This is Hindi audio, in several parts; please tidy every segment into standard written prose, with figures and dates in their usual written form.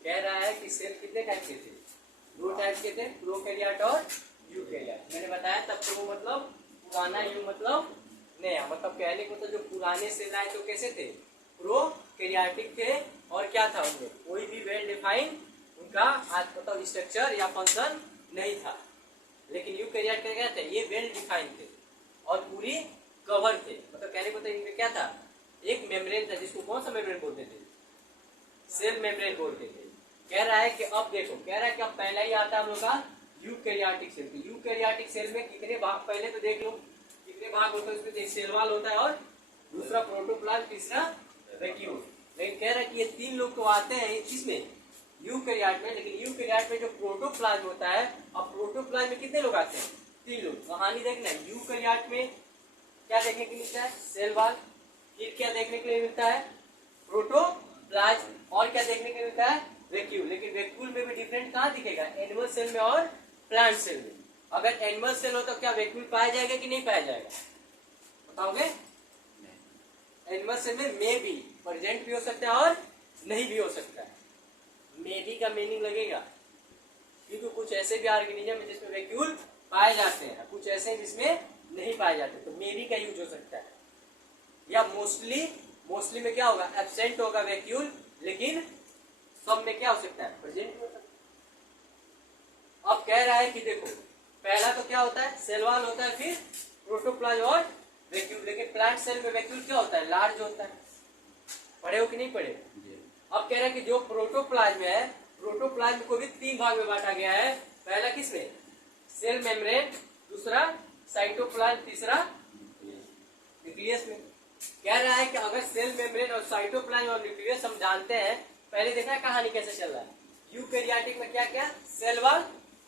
कह रहा है कि सेल कितने टाइप के थे, दो टाइप के थे, प्रोकैरियोट और यूकैरियोट। मैंने बताया तब प्रो मतलब पुराना, यू मतलब नया, मतलब कहने को तो जो पुराने सेल आए तो कैसे थे, प्रोकैरियोटिक थे और क्या था उनमें कोई भी वेल डिफाइंड उनका मतलब स्ट्रक्चर या फंक्शन नहीं था। लेकिन यूकैरियोट क्या थे, ये वेल डिफाइंड थे और पूरी कवर थे, मतलब कहने को तो इनमें क्या था, एक मेम्ब्रेन था जिसको कौन सा मेम्ब्रेन बोलते थे, सेल मेम्ब्रेन बोलते थे। कह रहा है कि अब देखो, कह रहा है कि अब पहला ही आता है हम लोग का यूकैरियोटिक सेल। तो यूकैरियोटिक सेल में कितने भाग, पहले तो देख लो कितने भाग होते हैं, उसमें एक सेल वॉल होता है और दूसरा प्रोटोप्लाज्म, तीसरा वैक्यूल। लेकिन कह रहा है कि ये तीन लोग तो आते हैं इसमें यूकैरियोट में, लेकिन यूकैरियोट में जो प्रोटोप्लाज्म होता है, अब प्रोटोप्लाज्म में कितने लोग आते हैं, तीन लोग। कहानी देखना, यूकैरियोट में क्या देखने के लिए मिलता है, सेल वॉल, फिर क्या देखने के लिए मिलता है, प्रोटोप्लाज्म, और क्या देखने के लिए मिलता है, वैक्यूल। लेकिन वैक्यूल में भी डिफरेंट कहाँ दिखेगा, एनिमल सेल में और प्लांट सेल में। अगर एनिमल सेल हो तो क्या वैक्यूल पाया जाएगा कि नहीं पाया जाएगा, बताओगे? एनिमल सेल में मे बी प्रेजेंट भी हो सकता है और नहीं भी हो सकता है। मे बी का मीनिंग लगेगा क्योंकि कुछ ऐसे भी ऑर्गेनिज्म है जिसमें वैक्यूल पाए जाते हैं, कुछ ऐसे जिसमें नहीं पाए जाते, तो मे बी का यूज हो सकता है। या मोस्टली में क्या होगा, एब्सेंट होगा वैक्यूल, लेकिन सब में क्या हो सकता है, प्रेजेंट हो सकता है। अब कह रहा है कि देखो पहला तो क्या होता है, सेल वॉल होता है, फिर प्रोटोप्लाज्म और वैक्यूल। लेकिन प्लांट सेल में वैक्यूल क्या होता है, लार्ज होता है। पढ़े हो कि नहीं पढ़े? अब कह रहा है कि जो प्रोटोप्लाज्म है, प्रोटोप्लाज्म को भी तीन भाग में बांटा गया है। पहला किसमें, सेल मेम्ब्रेन, दूसरा साइटोप्लाज्म, तीसरा न्यूक्लियस में। कह रहा है कि अगर सेल मेम्ब्रेन और साइटोप्लाज्म और न्यूक्लियस हम जानते हैं, पहले देखना कहानी कैसे चल रहा है। यूकैरियोटिक में क्या क्या, सेल वॉल,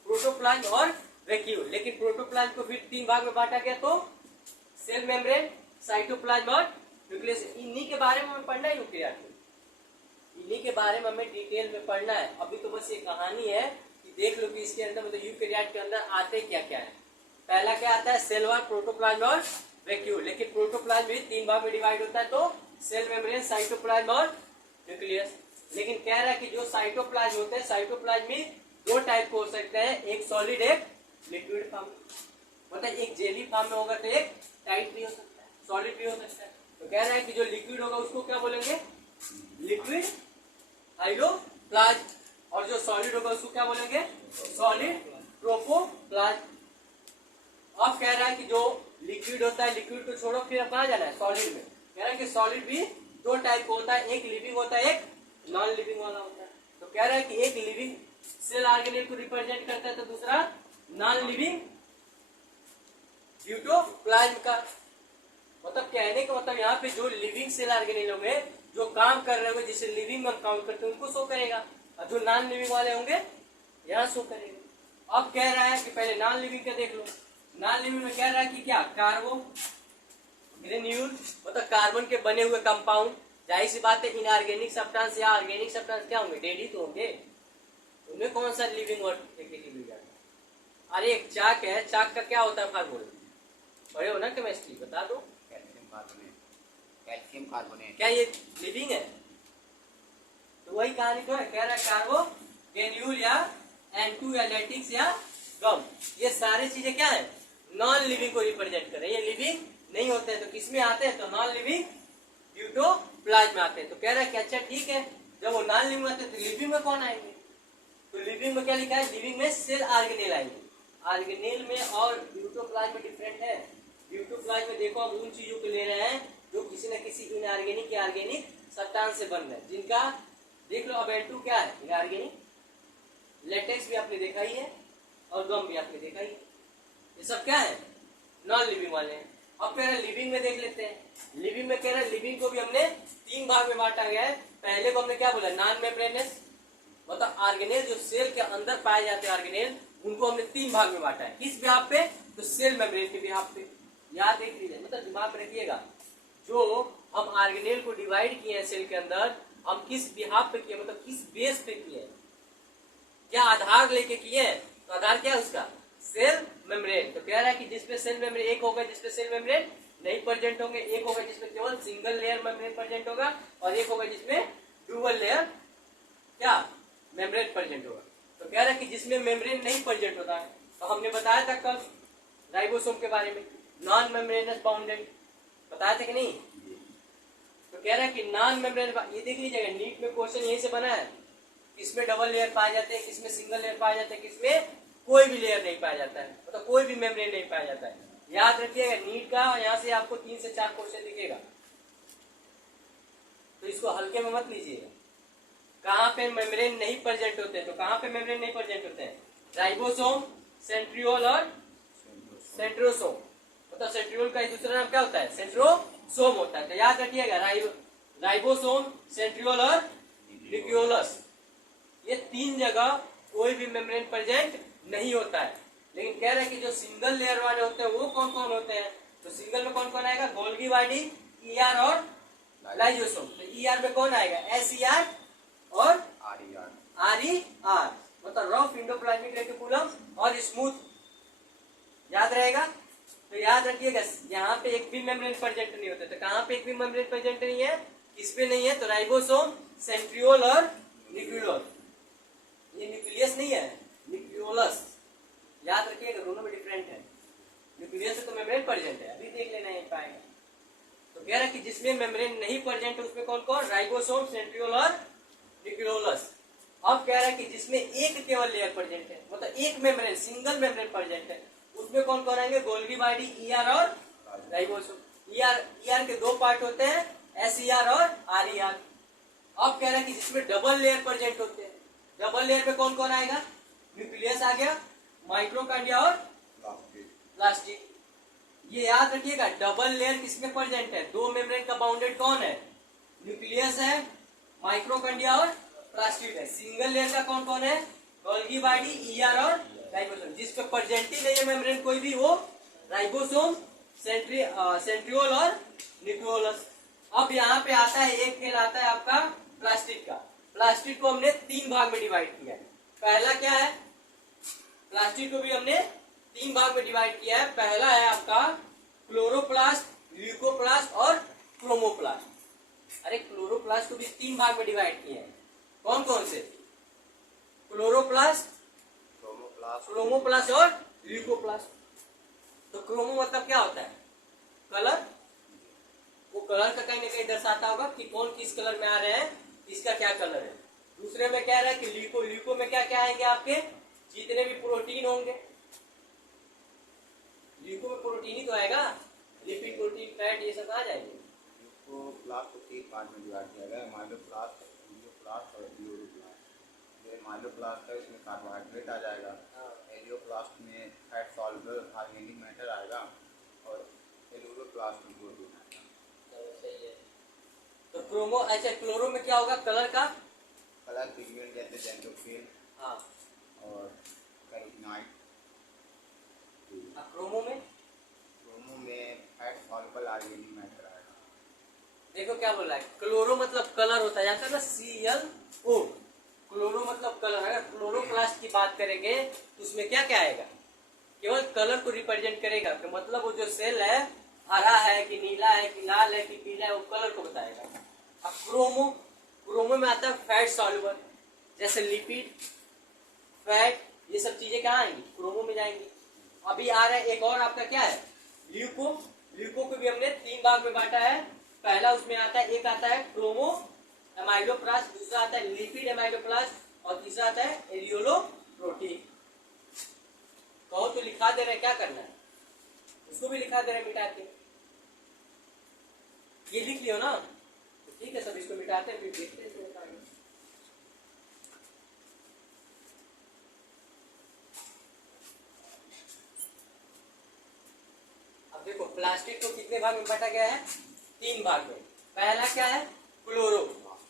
प्रोटोप्लाज्म और वैक्यूल। लेकिन प्रोटोप्लाज्म को फिर तीन भाग में बांटा गया, तो सेल मेम्ब्रेन, साइटोप्लाज्म और न्यूक्लियस। इन्हीं के बारे में हमें पढ़ना है, यूकैरियोटिक इन्हीं के बारे में हमें डिटेल में पढ़ना है। अभी तो बस ये कहानी है कि देख लो कि इसके अंदर मतलब यूकैरियोट के अंदर आते क्या क्या है। पहला क्या आता है, सेल वॉल, प्रोटोप्लाज्म और वैक्यूल। लेकिन प्रोटोप्लाज्म भी तीन भाग में डिवाइड होता है, तो सेल मेम्ब्रेन, साइटोप्लाज्म और न्यूक्लियस। लेकिन कह रहा है कि जो साइटोप्लाज्म होते हैं, साइटोप्लाज्म में दो टाइप को हो सकते हैं, एक सॉलिड, एक लिक्विड फॉर्म, मतलब एक जेली फॉर्म में होगा, तो एक टाइट भी हो सकता है, सॉलिड भी हो सकता है। तो कह रहा है कि जो लिक्विड होगा उसको क्या बोलेंगे, लिक्विड हाइड्रोप्लाज्म, और जो सॉलिड होगा उसको क्या बोलेंगे, सॉलिड ट्रोपोप्लाज्म। अब कह रहा है कि जो लिक्विड होता है, लिक्विड को छोड़ो, फिर अब कहाँ जाना है, सॉलिड में। कह रहा है कि सॉलिड भी दो टाइप का होता है, एक लिविंग होता है, एक नॉन लिविंग वाला होता है। तो कह रहा है कि एक लिविंग सेल ऑर्गेनेल को रिप्रेजेंट करता है, तो दूसरा नॉन लिविंग यूटोप्लाज्म का। मतलब कहने का मतलब यहाँ पे जो लिविंग सेल ऑर्गेनेल होंगे, जो काम कर रहे होंगे, जिसे लिविंग में काउंट करते हैं, उनको शो करेगा, और जो नॉन लिविंग वाले होंगे यहाँ शो करेगा। अब कह रहा है कि पहले नॉन लिविंग का देख लो। नॉन लिविंग में कह रहा है कि क्या, कार्बोग्रेन्यूल, मतलब कार्बन के बने हुए कंपाउंड। जाहिर सी बात है, इनऑर्गेनिक सब्सटेंस या ऑर्गेनिक सब्सटेंस क्या होंगे, डेड ही तो होंगे, उनमें कौन सा लिविंग और मिल जाएगा। अरे एक चाक है, चाक का क्या होता है फार्मूला, पढ़े हो ना केमिस्ट्री, बता दो। कैल्शियम कार्बोनेट, क्या ये लिविंग है? तो वही कहानी तो है। कह रहा है कार्बोग्रेन्यूल या N2 या लेटिक्स या गम, ये सारी चीजें क्या है, नॉन लिविंग को रिप्रेजेंट कर रहे हैं। ये लिविंग नहीं होते हैं, तो किसमें आते हैं, तो नॉन लिविंग यूटोप्लाज्म में आते हैं। तो कह रहा है कि अच्छा ठीक है, जब वो नॉन लिविंग आते हैं तो लिविंग में कौन आएंगे, तो लिविंग में क्या लिखा है, लिविंग में सेल ऑर्गेनेल आएंगे। ऑर्गेनेल में और यूटोप्लाज्म में डिफरेंट है। यूटोप्लाज्म में देखो हम उन चीजों को ले रहे हैं जो किसी न किसी इनऑर्गेनिक या ऑर्गेनिक सब्सटेंस से बन रहे हैं, जिनका देख लो। अब N2 क्या है, इनऑर्गेनिक, लेटेक्स भी आपने देखा ही है और गम भी आपने देखा ही है, ये सब क्या है, नॉन लिविंग वाले हैं। अब कह रहे हैं लिविंग में देख लेते हैं। लिविंग में कह रहे हैं, लिविंग को भी हमने तीन भाग में बांटा गया है। पहले को हमने क्या बोला, नॉन मेम्ब्रेनस, मतलब ऑर्गेनेल जो सेल के अंदर पाए जाते हैं ऑर्गेनेल, उनको हमने तीन भाग में बांटा है। किस बिहाफ पे, तो सेल मेम्ब्रेन के बिहाफ पे। याद देख लीजिए, मतलब दिमाग में रखिएगा, जो हम ऑर्गेनेल को डिवाइड किए हैं सेल के अंदर, हम किस बिहाफ पे किए, मतलब किस बेस पे किए, क्या आधार लेके किए। तो आधार क्या है उसका, सेल मेम्ब्रेन। तो कह रहा है कि जिसपे सेल मेम्ब्रेन, एक होगा जिसपे सेल मेम्ब्रेन नहीं प्रेजेंट होंगे, एक होगा जिसमें केवल सिंगल लेयर मेम्ब्रेन प्रेजेंट होगा, और एक होगा जिसमें डुअल लेयर क्या मेम्ब्रेन प्रेजेंट होगा। तो कह रहा है कि जिसमें मेम्ब्रेन नहीं प्रेजेंट होता है, तो हमने बताया था कल राइबोसोम के बारे में, नॉन मेम्ब्रेनस बाउंडेड, बताया था कि नहीं। तो कह रहा है कि नॉन मेम्ब्रेन, ये देख लीजिएगा नीट में क्वेश्चन यही से बना है, किसमें डबल लेयर पाए जाते हैं, किसमें सिंगल लेयर पाया जाता है, किसमें कोई भी लेयर नहीं पाया जाता है, मतलब कोई भी मेम्ब्रेन नहीं पाया जाता है। याद रखिएगा नीट का यहाँ से आपको 3 से 4 क्वेश्चन दिखेगा, तो इसको हल्के में मत लीजिएगा। कहाँ पे मेम्ब्रेन नहीं प्रेजेंट होते हैं, तो कहाँ पे मेम्ब्रेन नहीं प्रेजेंट होते हैं, राइबोसोम, सेंट्रियोल और सेंट्रोसोम। मतलब सेंट्रियोल का दूसरा नाम क्या होता है, सेंट्रोसोम होता है। तो याद रखिएगा राइबोसोम, सेंट्रियोल और न्यूक्लियोलस, ये 3 जगह कोई भी मेम्ब्रेन प्रेजेंट नहीं होता है। लेकिन कह रहे हैं कि जो सिंगल लेयर वाले होते हैं वो कौन कौन होते हैं, तो सिंगल में कौन कौन आएगा, गोल्गी बॉडी, ईआर और लाइजोसोम। तो ईआर में कौन आएगा, एसईआर और आरईआर, मतलब रफ एंडोप्लाज्मिक रेटिकुलम और स्मूथ, याद रहेगा। तो याद रखिएगा यहाँ पे एक भी मेम्ब्रेन प्रेजेंट नहीं होता। तो कहाँ पे एक भी मेम्ब्रेन प्रेजेंट नहीं है, इसपे नहीं है, तो राइबोसोम, सेंट्रियोल और न्यूक्लियोलस। ये न्यूक्लियस नहीं है, न्यूक्लियोलस, याद रखिएगा दोनों में डिफरेंट है। न्यूक्लियस से तो मेम्ब्रेन प्रेजेंट है, अभी देख लेना है पाएगा। तो कह रहा है कि जिसमें मेम्ब्रेन नहीं प्रेजेंट है उसमें कौन कौन, राइबोसोम, सेंट्रियोल और न्यूक्लियोलस। अब कह रहा है कि जिसमें एक केवल लेयर प्रेजेंट है, मतलब एक मेम्ब्रेन, सिंगल मेम्ब्रेन प्रेजेंट है, उसमें कौन कौन आएंगे, गोल्गी बॉडी, ईआर और राइबोसोम। ईआर के 2 पार्ट होते हैं, एसईआर और आरईआर। अब कह रहा है कि जिसमें डबल लेयर प्रेजेंट होते हैं, डबल लेयर में कौन कौन आएगा, न्यूक्लियस आ गया, माइक्रोकांडिया और प्लास्टिड। ये याद रखिएगा डबल लेयर किसमें प्रेजेंट है, 2 मेम्ब्रेन का बाउंडेड कौन है, न्यूक्लियस है, माइक्रोकांडिया और प्लास्टिड है। सिंगल लेयर का कौन कौन है, गोल्गी बॉडी, ईआर और राइबोसोम। जिस पे प्रेजेंट ही नहीं है मेम्ब्रेन कोई भी, वो राइबोसोम, सेंट्रियोल और न्यूक्लियोलस। अब यहाँ पे आता है एक खेल आता है आपका प्लास्टिड का। प्लास्टिड को हमने 3 भाग में डिवाइड किया है। पहला क्या है, प्लास्टिड को भी हमने 3 भाग में डिवाइड किया है। पहला है आपका क्लोरोप्लास्ट, ल्यूकोप्लास्ट और क्रोमोप्लास्ट। अरे क्लोरोप्लास्ट को भी 3 भाग में डिवाइड किए हैं, कौन कौन से, क्लोरोप्लास्ट, क्रोमोप्लास्ट और ल्यूकोप्लास्ट। तो क्रोमो मतलब क्या होता है, कलर, वो कलर का कहीं ना कहीं दर्शाता होगा कि कौन किस कलर में आ रहे हैं, इसका क्या कलर है। दूसरे में कह रहा है कि ल्यूको, ल्यूको में क्या क्या आएंगे आपके, जितने भी प्रोटीन होंगे, ल्यूको में प्रोटीन ही तो आएगा, लिपिड, प्रोटीन, फैट, ये सब आ जाएंगे। ल्यूकोप्लास्ट को 3 पार्ट में डिवाइड किया गया है, माइलोप्लास्ट, एलियोप्लास्ट और क्लोरोप्लास्ट। ये माइलोप्लास्ट है, इसमें कार्बोहाइड्रेट आ जाएगा, एलियोप्लास्ट में फैट सॉल्युबल ऑर्गेनिक मैटर आएगा और क्लोरोप्लास्ट में प्रोटीन आएगा। सही है। तो क्रोमो, अच्छा क्लोरो में क्या होगा, कलर का, कलर पिगमेंट जैसे जेंटोफिल हाँ, और कैरोटीनॉइड। क्रोमो में, क्रोमो में फैट सॉल्युबल ऑर्गेनिक मैटर आएगा। देखो क्या बोल रहा है, क्लोरो मतलब कलर होता है, जानते हैं ना, ClO, क्लोरो मतलब कलर। अगर क्लोरोप्लास्ट की बात करेंगे तो उसमें क्या क्या आएगा, केवल कलर को रिप्रेजेंट करेगा, तो मतलब वो जो सेल है हरा है कि नीला है कि लाल है कि पीला है, वो कलर को बताएगा। अब क्रोमो, क्रोमो में आता है फैट सॉल्युबल, जैसे लिपिड, फैट, ये सब चीजें कहाँ आएंगी, क्रोमो में जाएंगी। अभी आ रहा है एक और आपका क्या है, ल्यूको। ल्यूको को भी हमने 3 भाग में बांटा है। पहला उसमें आता है, एक आता है क्रोमो एमाइलोप्लास्ट, दूसरा आता है लिपिड एमाइलोप्लास्ट और तीसरा आता है एरियोलो प्रोटीन। कहो तो लिखा दे रहे, क्या करना है, उसको भी लिखा दे रहे मिटा के, ये लिख लियो ना, तो ठीक है, सब इसको मिटाते हैं फिर देखते हैं। अब देखो प्लास्टिक को कितने भाग में बांटा गया है, 3 भाग में। पहला क्या है, क्लोरो।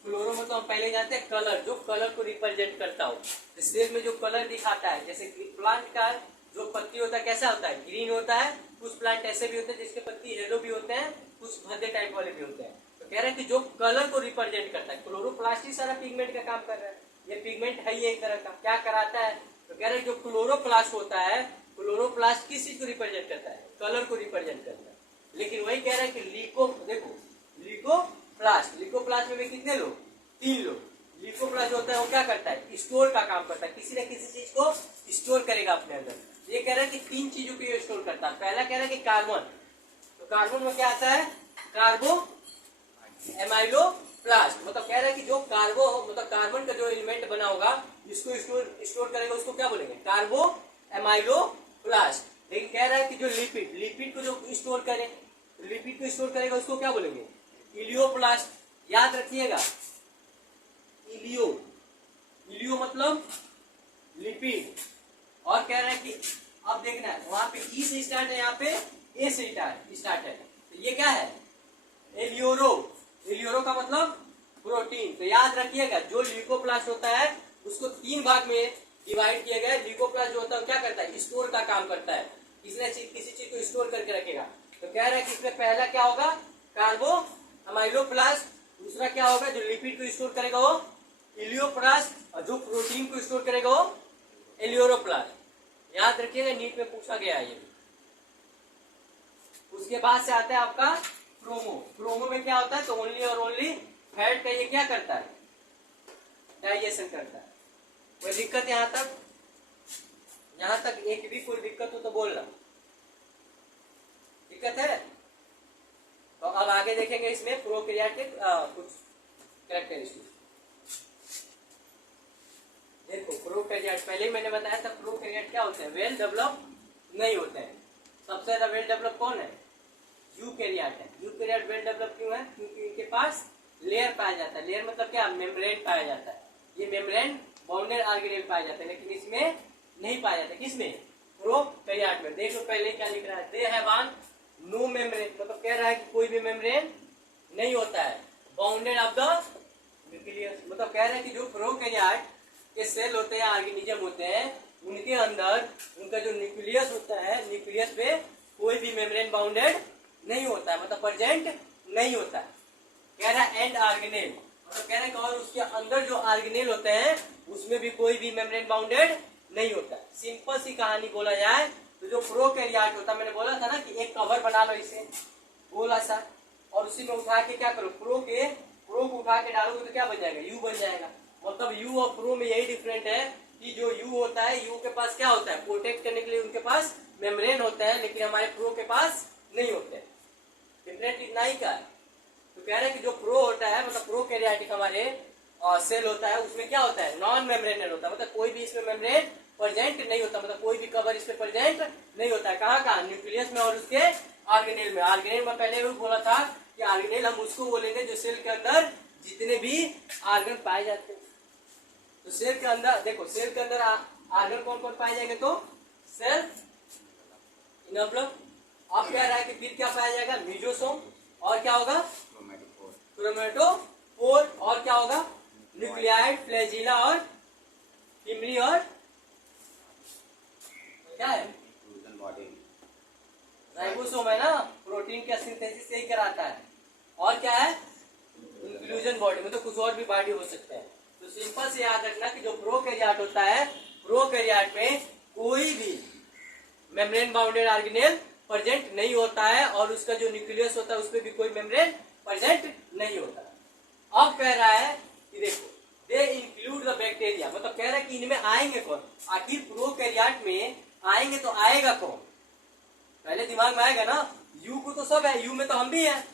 क्लोरो मतलब हम पहले जानते हैं कलर, जो कलर को रिप्रेजेंट करता हो, सेल में जो कलर दिखाता है, जैसे प्लांट का जो पत्ती होता है कैसा होता है, ग्रीन होता है। कुछ प्लांट ऐसे भी होते हैं जिसके पत्ती येलो भी होते हैं, कुछ भद्दे टाइप वाले भी होते हैं। तो कह रहे हैं कि जो कलर को रिप्रेजेंट करता है, क्लोरोप्लास्ट ही सारा पिगमेंट का काम कर रहा है। ये पिगमेंट है ही एक तरह का, क्या कराता है, तो कह रहे हैं जो क्लोरोप्लास्ट होता है, क्लोरोप्लास्ट किस चीज को रिप्रेजेंट करता है, कलर को रिप्रेजेंट करता है। लेकिन वही कह रहे हैं कि लीको, देखो लीकोप्लास्ट, लीकोप्लास्ट में भी कितने लोग, 3 लोग, ल्यूकोप्लास्ट होता है वो क्या करता है, स्टोर का काम करता है, किसी न किसी चीज को स्टोर करेगा अपने अंदर। ये कह रहा है कि 3 चीजों को ये स्टोर करता है। पहला कह रहा है कि कार्बन, तो कार्बन में क्या आता है, कार्बो एमाइलोप्लास्ट, मतलब कह रहा है कि जो कार्बो मतलब कार्बन का जो एलिमेंट बना होगा इसको स्टोर करेगा, उसको क्या बोलेंगे, कार्बो एमाइलोप्लास्ट। लेकिन कह रहा है कि जो लिपिड को जो स्टोर करे, लिपिड को स्टोर करेगा उसको क्या बोलेंगे, इलियोप्लास्ट। याद रखिएगा, इलियो मतलब लिपिड। और कह रहा है कि अब देखना है वहां पे ई से स्टार्ट है, यहाँ पे ए से स्टार्ट है, तो ये क्या है, एलियोरो का मतलब प्रोटीन। तो याद रखिएगा जो ल्यूकोप्लास्ट होता है उसको 3 भाग में डिवाइड किया गया है। ल्यूकोप्लास्ट जो होता है क्या करता है, स्टोर का काम करता है, किसी चीज को स्टोर करके रखेगा। तो कह रहा है कि इसमें पहला क्या होगा, कार्बो अमाइलोप्लास्ट, दूसरा क्या होगा जो लिपिड को स्टोर करेगा वो इलियोप्लास्ट, और जो प्रोटीन को स्टोर करेगा वो एलियोरोप्लास्ट। याद रखिएगा, नीट में पूछा गया है ये। उसके बाद से आता है आपका क्रोमो में क्या होता है, तो ओनली और ओनली फैट का ये क्या करता है, डाइजेशन करता है। कोई दिक्कत यहां तक एक भी कोई दिक्कत हो तो बोलना, दिक्कत है तो अब आगे देखेंगे इसमें प्रोकैरियोटिक कुछ कैरेक्टरिस्टिक। देखो प्रोकैरियोट, पहले मैंने बताया था प्रोकैरियोट क्या होते हैं, वेल डेवलप नहीं होते हैं। सबसे ज्यादा वेल डेवलप कौन है, यूकैरियोट है। यूकैरियोट वेल डेवलप क्यों है, क्योंकि इनके पास लेयर पाया जाता है। लेयर मतलब क्या, मेम्ब्रेन पाया जाता है। ये मेम्ब्रेन बाउंडेड ऑर्गेनेल पाया जाता है, लेकिन इसमें नहीं पाया जाता। किसमें, प्रोकैरियोट में। देख लो पहले क्या लिख रहा है, दे हैव नो मेम्ब्रेन, मतलब कह रहा है कि कोई भी मेम्ब्रेन नहीं होता है। बाउंडेड ऑफ द न्यूक्लियस, मतलब कह रहे हैं कि जो प्रोकैरियोट के सेल होते हैं, ऑर्गेनिज्म होते हैं, उनके अंदर उनका जो न्यूक्लियस होता है, न्यूक्लियस पे कोई भी मेम्ब्रेन बाउंडेड नहीं होता है, मतलब प्रेजेंट नहीं होता है। कह रहा है एंड ऑर्गेनेल, मतलब कह रहे हैं और उसके अंदर जो ऑर्गेनेल होते हैं उसमें भी कोई भी मेम्ब्रेन बाउंडेड नहीं होता। सिंपल सी कहानी बोला जाए तो जो प्रोकैरियोट होता है, मैंने बोला था ना कि एक कवर बना लो इसे गोला सा, और उसी में उठा के क्या करो, प्रो को उठा के डालोगे तो क्या बन जाएगा, यू बन जाएगा। मतलब यू और प्रो में यही डिफरेंट है कि जो यू होता है, यू के पास क्या होता है, प्रोटेक्ट करने के लिए उनके पास मेम्ब्रेन होता है, लेकिन हमारे प्रो के पास नहीं होते हैं। डिफरेंट इतना ही का है। तो कह रहे हैं कि जो प्रो होता है, मतलब प्रोकैरियोटिक हमारे सेल होता है, उसमें क्या होता है, नॉन मेम्ब्रेनल होता है, मतलब कोई भी इसमें मेम्ब्रेन प्रेजेंट नहीं होता, मतलब कोई भी कवर इसमें प्रेजेंट नहीं होता है। कहाँ न्यूक्लियस में और उसके ऑर्गेनेल में। ऑर्गेनेल में पहले भी बोला था कि ऑर्गेनेल हम उसको बोलेंगे जो सेल के अंदर जितने भी ऑर्गन पाए जाते हैं। तो सेल के अंदर देखो, सेल के अंदर ऑर्गन कौन कौन पाए जाएंगे, तो सेल इनवलप। अब क्या रहा है कि फिर क्या पाया जाएगा, मीजोसोम, और क्या होगा, क्रोमेटोफोर, और क्या होगा, न्यूक्लियाइड, फ्लैजिला और फिमली, और क्या है, राइबोसोम है ना, प्रोटीन का सिंथेसिस यही कराता है। और क्या है, इंक्लूजन बॉडी, में तो कुछ और भी बॉडी हो सकते हैं। तो सिंपल से याद रखना कि जो प्रोकैरियोट होता है, प्रोकैरियोट में कोई भी मेम्ब्रेन बाउंडेड ऑर्गेनेल प्रेजेंट नहीं होता है, और उसका जो न्यूक्लियस होता है उसमें भी कोई मेम्ब्रेन प्रेजेंट नहीं होता। अब कह रहा है कि देखो, दे इंक्लूड द बैक्टीरिया, मतलब कह रहा है कि इनमें आएंगे कौन, आखिर प्रोकैरियोट में आएंगे तो आएगा कौन, पहले दिमाग में आएगा ना, यू को तो सब है, यू में तो हम भी हैं,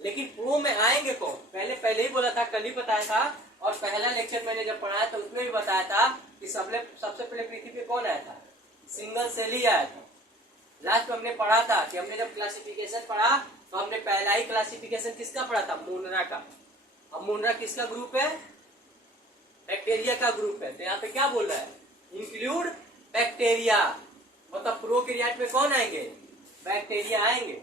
लेकिन प्रो में आएंगे कौन, पहले ही बोला था, कल ही बताया था, और पहला लेक्चर मैंने जब पढ़ाया था उसमें भी बताया था कि सबसे पहले पृथ्वी पे कौन आया था, सिंगल सेल ही आया था। लास्ट में हमने पढ़ा था कि हमने जब क्लासिफिकेशन पढ़ा तो हमने पहला ही क्लासिफिकेशन किसका पढ़ा था, मोनरा का। अब मोनरा किसका ग्रुप है, बैक्टीरिया का ग्रुप है। तो यहाँ पे क्या बोल रहा है, इंक्लूड बैक्टीरिया, मतलब प्रोकैरियोट में कौन आएंगे, बैक्टीरिया आएंगे।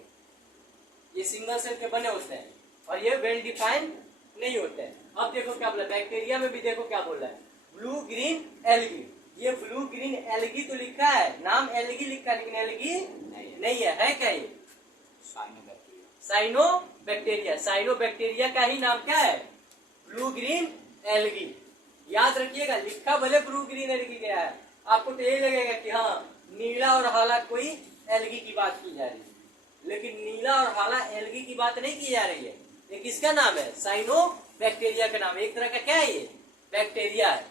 ये सिंगल सेल के बने होते हैं और ये वेल डिफाइंड नहीं होते हैं। अब देखो क्या बोला, बैक्टीरिया में भी देखो क्या बोल रहा है, ब्लू ग्रीन एल्गी। ये ब्लू ग्रीन एल्गी तो लिखा है, नाम एल्गी लिखा है, लेकिन एल्गी नहीं है क्या ये, साइनोबैक्टीरिया। साइनोबैक्टीरिया का ही नाम क्या है, ब्लू ग्रीन एल्गी। याद रखिएगा, लिखा भले ब्लू ग्रीन एल्गी गया है, आपको तो यही लगेगा कि हाँ नीला और हरा कोई एल्गी की बात की जा रही है, लेकिन नीला और हरा एल्गी की बात नहीं की जा रही है। ये किसका नाम है? साइनोबैक्टीरिया का नाम है। एक तरह का क्या है? ये बैक्टीरिया है।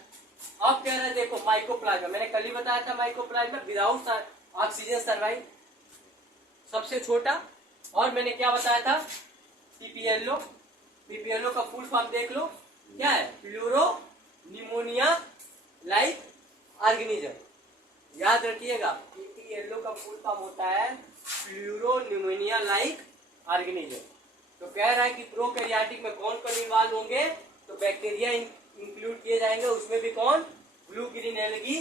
अब कह रहा है देखो माइकोप्लाज्मा, मैंने कल ही बताया था माइकोप्लाज्मा विदाउट ऑक्सीजन सर्वाइव, सबसे छोटा। और मैंने क्या बताया था? पीपीएलओ। पीपीएलओ का फुल फॉर्म देख लो, क्या है? Pleuro pneumonia like organism. याद रखिएगा पीपीएलओ का फुल फॉर्म होता है प्लूरो निमोनिया लाइक ऑर्गेनिज्म। तो कह रहा है कि प्रोकैरियोटिक में कौन कौन इन्वॉल्व होंगे? तो बैक्टीरिया इंक्लूड किए जाएंगे, उसमें भी कौन? ब्लू ग्रीन एलगी,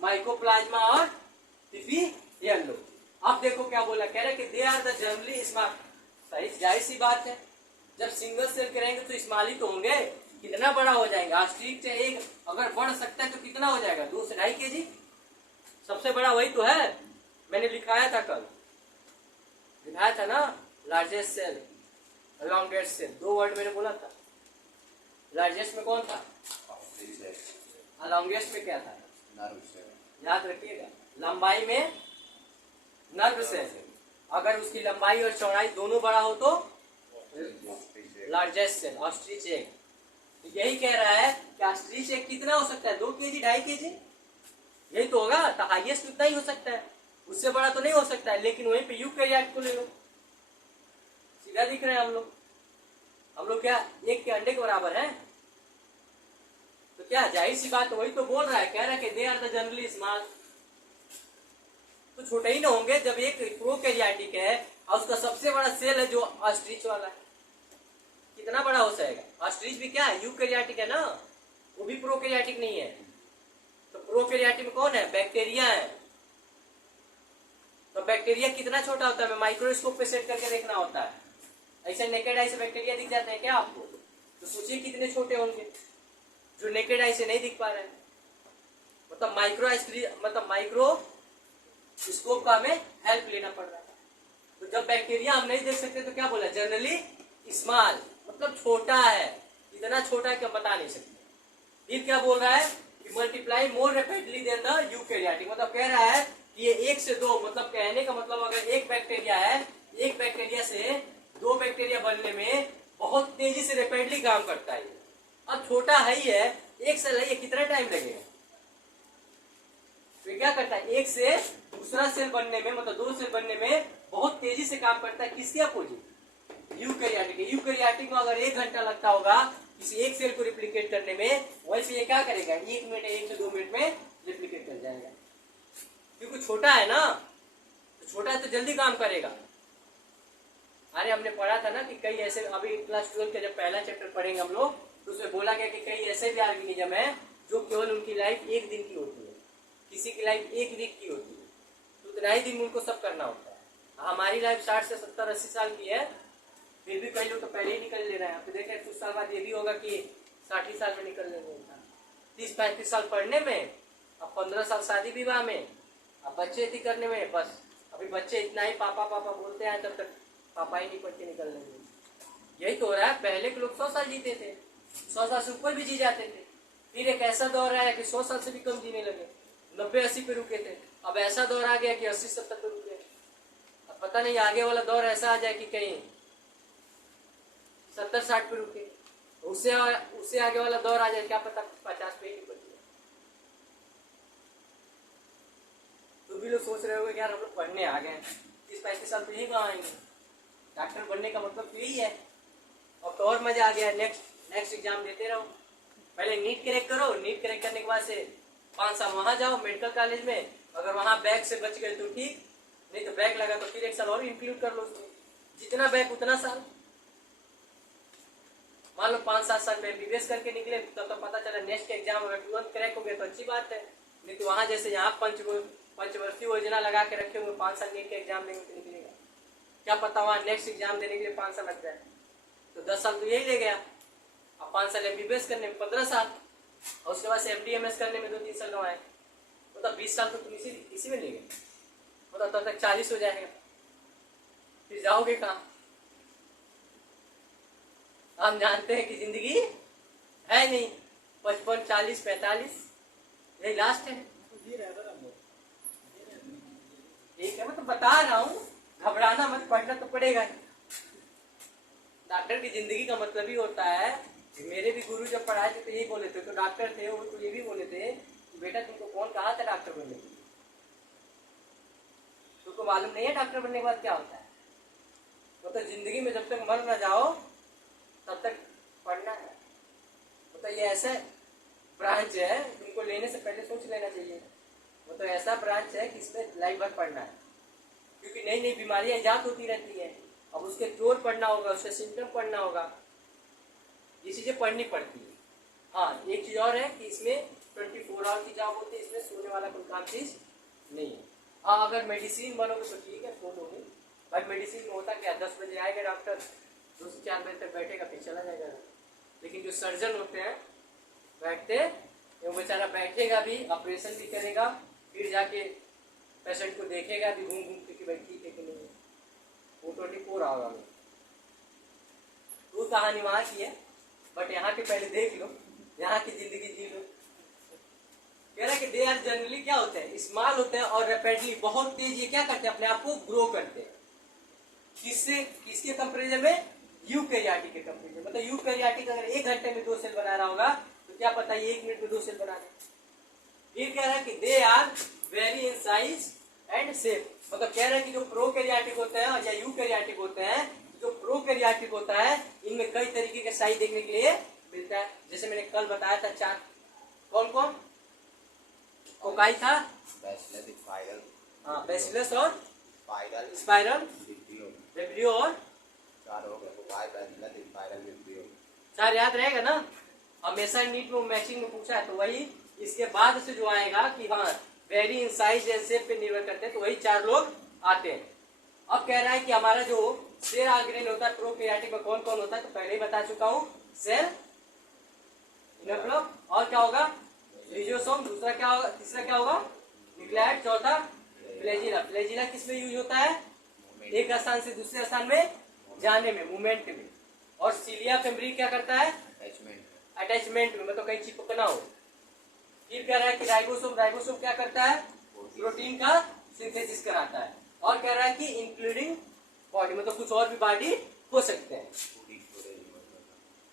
माइकोप्लाज्मा और पीपीएलओ। अब देखो क्या बोला, कह रहा है कि they are the generally small. सही, जाहिर सी बात है, जब सिंगल सेल के रहेंगे तो स्मॉल ही तो होंगे। कितना बड़ा हो जाएगा? ऑस्ट्रिच एक अगर बढ़ सकता है तो कितना हो जाएगा? 2 से 2.5 kg। सबसे बड़ा वही तो है, मैंने लिखाया था कल, लिखाया था ना, largest cell, longest cell, 2 word मैंने बोला था। लार्जेस्ट में कौन था? लॉन्गेस्ट में क्या था? Nerve cell. याद रखिएगा, लंबाई में नर्व सेल, अगर उसकी लंबाई और चौड़ाई दोनों बड़ा हो तो लार्जेस्ट सेल, ऑस्ट्रिच एग। तो यही कह रहा है कि ऑस्ट्रिच एग कितना हो सकता है? 2 kg 2.5 kg, यही तो होगा। तो हाईएस्ट उतना ही हो सकता है, उससे बड़ा तो नहीं हो सकता है। लेकिन वहीं पे यूकैरियोट को ले लो, सीधा दिख रहे हैं हम लोग क्या एक के अंडे के बराबर है? तो क्या जाहिर सी बात, वही तो बोल रहा है, कह रहा है कि they are the generally small. तो छोटे ही ना होंगे जब एक प्रोकैरियोटिक है और उसका सबसे बड़ा सेल है जो ऑस्ट्रिच वाला है, कितना बड़ा हो जाएगा? ऑस्ट्रिच भी क्या है? यूकैरियोटिक है ना, वो भी प्रोकैरियोटिक नहीं है। तो प्रोकैरियोटिक में कौन है? बैक्टीरिया है। तो बैक्टीरिया कितना छोटा होता है? माइक्रोस्कोप पे सेट करके देखना होता है। ऐसे नेकेड आई से बैक्टीरिया दिख जाते हैं क्या आपको? तो सोचिए कितने छोटे होंगे जो नेकेड आई से नहीं दिख पा रहे हैं। मतलब माइक्रोस्कोप का हमें हेल्प लेना पड़ रहा है। तो जब बैक्टीरिया हम नहीं देख सकते तो क्या बोला? जनरली स्मॉल, मतलब छोटा है। इतना छोटा है कि हम बता नहीं सकते। फिर क्या बोल रहा है? Multiply more rapidly than the eukaryotic. मतलब कह रहा है कि ये 1 से 2, मतलब कहने का मतलब अगर एक बैक्टीरिया है, एक बैक्टीरिया से 2 बैक्टीरिया बनने में बहुत तेजी से रैपिडली काम करता है। अब छोटा है ही है, 1 सेल है, कितना टाइम लगेगा? तो क्या करता है? 1 से दूसरा सेल बनने में, मतलब 2 सेल बनने में बहुत तेजी से काम करता है। किसके अपोजिट? यूकैरियोटिक। यूकैरियोटिक में अगर 1 घंटा लगता होगा किसी एक सेल को रिप्लिकेट करने में, वैसे ये क्या करेगा? 1 मिनट, 1 से 2 मिनट में रिप्लिकेट कर जाएगा, क्योंकि छोटा है ना। तो छोटा है तो जल्दी काम करेगा। अरे हमने पढ़ा था ना कि कई ऐसे, अभी क्लास 12 का जब पहला चैप्टर पढ़ेंगे हम लोग, तो उसमें बोला गया कि कई ऐसे भी ऑर्गेनिज्म है जो केवल उनकी लाइफ 1 दिन की होती है, किसी की लाइफ 1 वीक की होती है। तो उतना ही दिन उनको सब करना होता है। हमारी लाइफ 60 से 70 80 साल की है, फिर भी कई लोग तो पहले ही निकल ले रहे हैं। तो देखें कुछ साल बाद ये भी होगा कि 60 साल में निकल लेंगे इंसान, 30-35 साल पढ़ने में, अब 15 साल शादी विवाह में, अब बच्चे थी करने में। बस अभी बच्चे इतना ही पापा पापा बोलते हैं, तब तक पापा ही नहीं पढ़ के निकल लेंगे। यही तो हो रहा है। पहले के लोग 100 साल जीते थे, 100 साल से ऊपर भी जी जाते थे। फिर एक ऐसा दौर आया कि 100 साल से भी कम जीने लगे, 90-80 पे रुके थे। अब ऐसा दौर आ गया कि 80-70 पे रुके। अब पता नहीं आगे वाला दौर ऐसा आ जाए कि कहीं 70-60 पे रुके, उससे आगे वाला दौर आ जाए, क्या पता 50 पे ही निकल जाए। तो भी लोग सोच रहे होंगे यार हम लोग पढ़ने आ गए, 30-35 साल तो यही कहाँ आएंगे। डॉक्टर बनने का मतलब तो यही है। अब तो और मजा आ गया, नेक्स्ट एग्जाम देते रहो। पहले नीट क्रैक करो, नीट क्रैक करने के बाद से 5 साल वहां जाओ मेडिकल कॉलेज में। अगर वहां बैक से बच गए तो ठीक, नहीं तो बैक लगा तो फिर 1 साल और इंक्लूड कर लो उसमें, जितना बैक उतना साल। मान लो 5-7 साल में एमबीबीएस करके निकले, तब तो पता चला नेक्स्ट एग्जाम अगर तुरंत क्रैक हो गया तो अच्छी बात है। नहीं तो वहां जैसे यहाँ पंचवर्षीय योजना लगा के रखे हुए 5 साल नीट के एग्जाम देंगे तो निकलेगा, क्या पता वहां नेक्स्ट एग्जाम देने के लिए 5 साल लग जाए। तो 10 साल तो यही ले गया। अब 5 साल एमबीबीएस करने में 15 साल, और उसके बाद से एमडीएमएस करने में 2-3 साल गंवाए, मतलब 20 साल तो तुम इसी में ले गए। मतलब तब तक 40 हो जाएगा, फिर जाओगे कहाँ? हम जानते हैं कि जिंदगी है नहीं, 55, 40, 45 यही लास्ट है। ठीक है, मैं तो बता रहा हूँ, घबराना मत, पढ़ना तो पड़ेगा ही। डॉक्टर की जिंदगी का मतलब ही होता है कि मेरे भी गुरु जब पढ़ाए थे तो यही बोले थे, तो डॉक्टर थे वो तो ये भी बोले थे कि बेटा तुमको कौन कहा था डॉक्टर बनने के लिए? तुमको मालूम नहीं है डॉक्टर बनने के बाद क्या होता है? मतलब जिंदगी में जब तक मर ना जाओ तब तक पढ़ना है। मतलब ये ऐसा ब्रांच है, तुमको लेने से पहले सोच लेना चाहिए। मतलब ऐसा ब्रांच है कि इसमें लाइफ भर पढ़ना है, क्योंकि नई नई बीमारियां इजाद होती रहती है। अब उसके क्योर पढ़ना होगा, उसके सिम्टम पढ़ना होगा, ये चीजें पढ़नी पड़ती है। हाँ, एक चीज और है कि इसमें 24 आवर की जॉब होती है, इसमें सोने वाला कोई काम चीज नहीं है। हाँ, अगर मेडिसिन बनोगे तो ठीक है, सो लोगे। भाई मेडिसिन में होता क्या, 10 बजे आएगा डॉक्टर, 2 से 4 बजे तक बैठेगा फिर चला जाएगा। लेकिन जो सर्जन होते हैं बैठते, वो बेचारा बैठेगा भी, ऑपरेशन भी करेगा, फिर जाके पेशेंट को देखेगा भी घूम घूम के कि भाई ठीक है कि नहीं है। वो 24 आवर में वो कहानी वहाँ की है, बट यहाँ के पहले देख लो, यहाँ की जिंदगी जी लो। कह रहा है कि दे आर जनरली क्या होते हैं, स्मॉल होते हैं और रैपिडली बहुत तेज ये क्या करते हैं, अपने आप को ग्रो करते हैं। किससे, किसके कंपेरिजन में? यूकैरियोटिक के कंपेरिजन। मतलब यूकैरियोटिक अगर 1 घंटे में 2 सेल बना रहा होगा तो क्या पता ये 1 मिनट में 2 सेल बना दे। फिर कह रहा है कि they are very in size and shape. मतलब कह रहा है कि जो प्रोकैरियोटिक होते हैं या यूकैरियोटिक होते हैं, जो प्रोकैरियोटिक होता है इनमें कई तरीके के साइज देखने के लिए मिलता है। जैसे मैंने कल बताया था 4, कौन कौन? कोकाई था, बैसिलस स्पाइरल, हाँ बैसिलस और स्पाइरल, स्पाइरल, विब्रियो, विब्रियो और 4 हो गए। Cocci, bacillus spiral, vibrio. 4 याद रहेगा ना? हमेशा नीट में मैचिंग में पूछा है तो वही। इसके बाद से जो आएगा कि हाँ very in size and shape पे निर्भर करते हैं, तो वही 4 लोग आते हैं। अब कह रहा है कि हमारा जो सेल ऑर्गेनेल होता है प्रोकैरियोटिक में कौन कौन होता है, तो पहले ही बता चुका हूँ, सेल, इनोप्लम, और क्या होगा, लिजोसोम, दूसरा क्या होगा, तीसरा क्या होगा, न्यूक्लियाइड, चौथा फ्लैजिला। फ्लैजिला किस में यूज होता है? एक स्थान से दूसरे स्थान में जाने में, मूवमेंट में। और सीलिया फेब्री क्या करता है? अटैचमेंट में, मतलब कहीं चिपकना हो। फिर कह रहा है कि राइबोसोम, राइबोसोम क्या करता है? प्रोटीन का सिंथेसिस कराता है। और कह रहा है कि इंक्लूडिंग बॉडी, मतलब कुछ और भी बॉडी हो सकते हैं।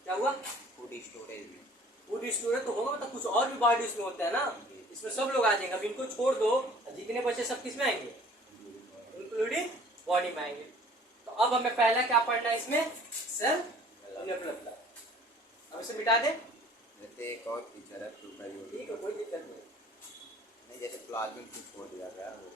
क्या हुआ? फूड स्टोरेज में, फूड स्टोरेज तो होगा, मतलब कुछ और भी बॉडी उसमें होते हैं ना, इसमें सब लोग आ जाएंगे। अब इनको छोड़ दो, जितने बच्चे सब किस में आएंगे? इंक्लूडिंग बॉडी में आएंगे। तो अब हमें पहला क्या पढ़ना है इसमें? सेल इनोप्लाज्म। अब इसे मिटा दे, जैसे एक और फीचर है प्रोकैरियोटिक, ठीक है, कोई दिक्कत नहीं। नहीं जैसे प्लाज्मिड को छोड़ दिया गया वो